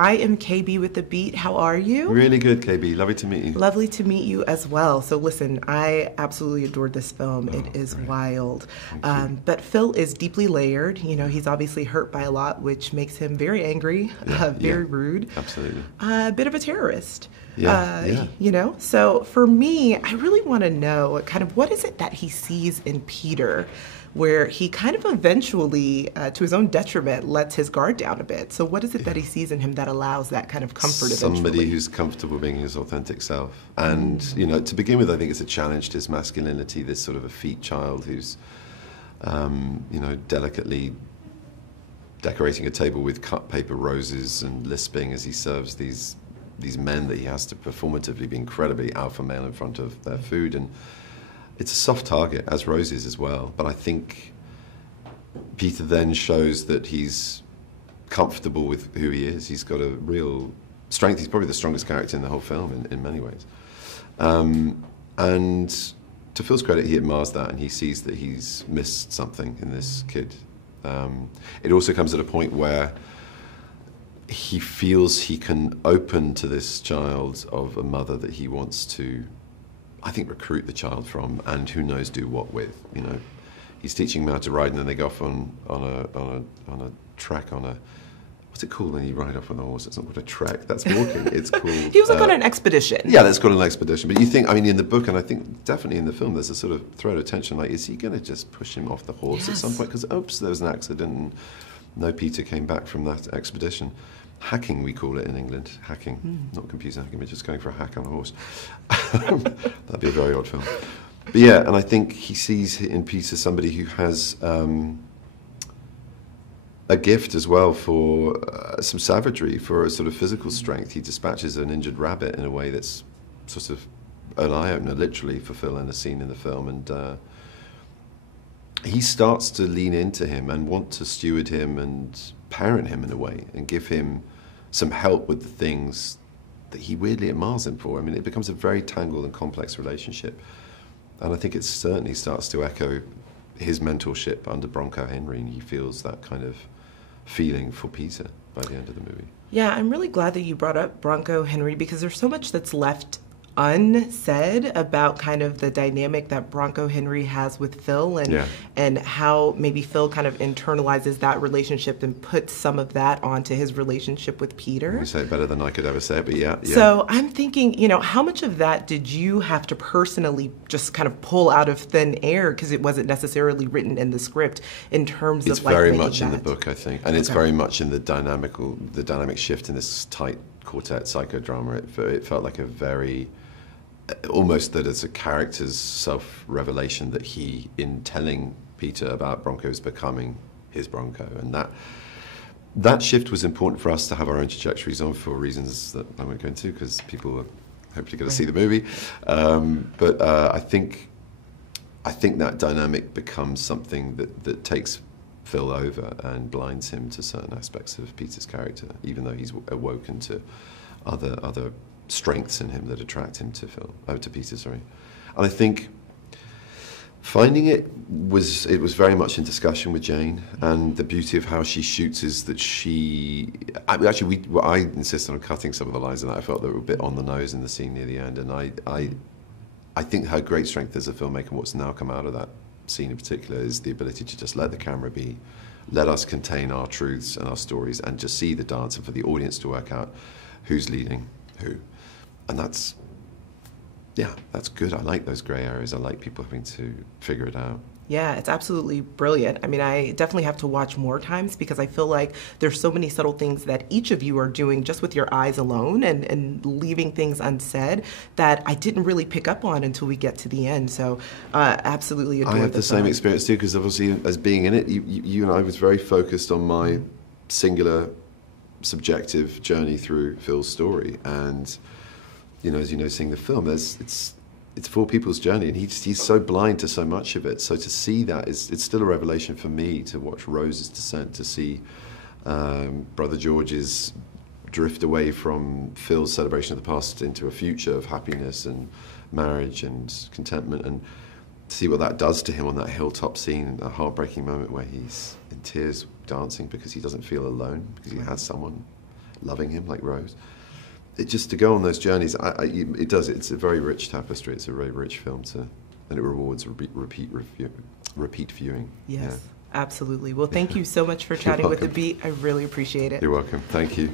I am KB with The Beat. How are you? Really good, KB. Lovely to meet you. Lovely to meet you as well. So listen, I absolutely adored this film. It is great. wild. But Phil is deeply layered. You know, he's obviously hurt by a lot, which makes him very angry, very rude. Absolutely. A bit of a terrorist. Yeah. You know, so for me, I really want to know kind of what is it that he sees in Peter where he kind of eventually, to his own detriment, lets his guard down a bit. So what is it that he sees in him that allows that kind of comfort eventually? Somebody who's comfortable being his authentic self. And, you know, to begin with, I think it's a challenge to his masculinity, this sort of effete child who's, you know, delicately decorating a table with cut paper roses and lisping as he serves these men that he has to performatively be incredibly alpha male in front of their food. And it's a soft target, as Rose is as well. But I think Peter then shows that he's comfortable with who he is. He's got a real strength. He's probably the strongest character in the whole film in many ways. And to Phil's credit, he admires that, and he sees that he's missed something in this kid. It also comes at a point where he feels he can open to this child of a mother that he wants to, I think, recruit the child from, and who knows, do what with. You know, he's teaching him how to ride, and then they go off on a trek on a, what's it called when you ride off on a horse? It's not called a trek. That's walking. It's called. He was like on an expedition. Yeah, that's called an expedition. But you think, I mean, in the book, and I think definitely in the film, there's a sort of thread of tension. Like, is he going to just push him off the horse at some point? Because oops, there was an accident, and no Peter came back from that expedition. Hacking, we call it in England. Hacking, not computer hacking, but just going for a hack on a horse. That'd be a very odd film. But yeah, and I think he sees in Peter somebody who has a gift as well for some savagery, for a sort of physical strength. He dispatches an injured rabbit in a way that's sort of an eye-opener, literally, for Phil in a scene in the film. And he starts to lean into him and want to steward him and parent him in a way and give him some help with the things that he weirdly admires him for. I mean, it becomes a very tangled and complex relationship. And I think it certainly starts to echo his mentorship under Bronco Henry, and he feels that kind of feeling for Peter by the end of the movie. Yeah, I'm really glad that you brought up Bronco Henry, because there's so much that's left unsaid about kind of the dynamic that Bronco Henry has with Phil, and how maybe Phil kind of internalizes that relationship and puts some of that onto his relationship with Peter. You say it better than I could ever say it, but yeah. So I'm thinking, you know, how much of that did you have to personally just kind of pull out of thin air, because it wasn't necessarily written in the script, in terms of like very much in the book, I think, and it's very much in the dynamic shift in this tight quartet psychodrama. It felt like a very, almost that as a character's self-revelation, that he, in telling Peter about Bronco's becoming his Bronco, and that shift was important for us to have our own trajectories on, for reasons that I won't go into, because people are hopefully going to see the movie. But I think that dynamic becomes something that takes Phil over and blinds him to certain aspects of Peter's character, even though he's awoken to other strengths in him that attract him to Peter, sorry. And I think finding it was very much in discussion with Jane, and the beauty of how she shoots is that I insisted on cutting some of the lines, and I felt they were a bit on the nose in the scene near the end, and I think her great strength as a filmmaker, and what's now come out of that scene in particular, is the ability to just let the camera be, let us contain our truths and our stories, and just see the dance, and for the audience to work out who's leading who. And that's good. I like those grey areas. I like people having to figure it out. Yeah, it's absolutely brilliant. I mean, I definitely have to watch more times, because I feel like there's so many subtle things that each of you are doing just with your eyes alone, and leaving things unsaid that I didn't really pick up on until we get to the end. So absolutely adore I have the same experience too, because obviously as being in it, you and I was very focused on my singular subjective journey through Phil's story, and you know, as you know, seeing the film, it's four people's journey, and he's so blind to so much of it. So to see that it's still a revelation for me, to watch Rose's descent, to see Brother George's drift away from Phil's celebration of the past into a future of happiness and marriage and contentment, and see what that does to him on that hilltop scene, a heartbreaking moment where he's in tears dancing because he doesn't feel alone, because he has someone loving him like Rose. It just to go on those journeys, it's a very rich tapestry. It's a very rich film and it rewards repeat viewing. Yes, yeah. absolutely. Well, thank you so much for chatting with The Beat. I really appreciate it. You're welcome. Thank you.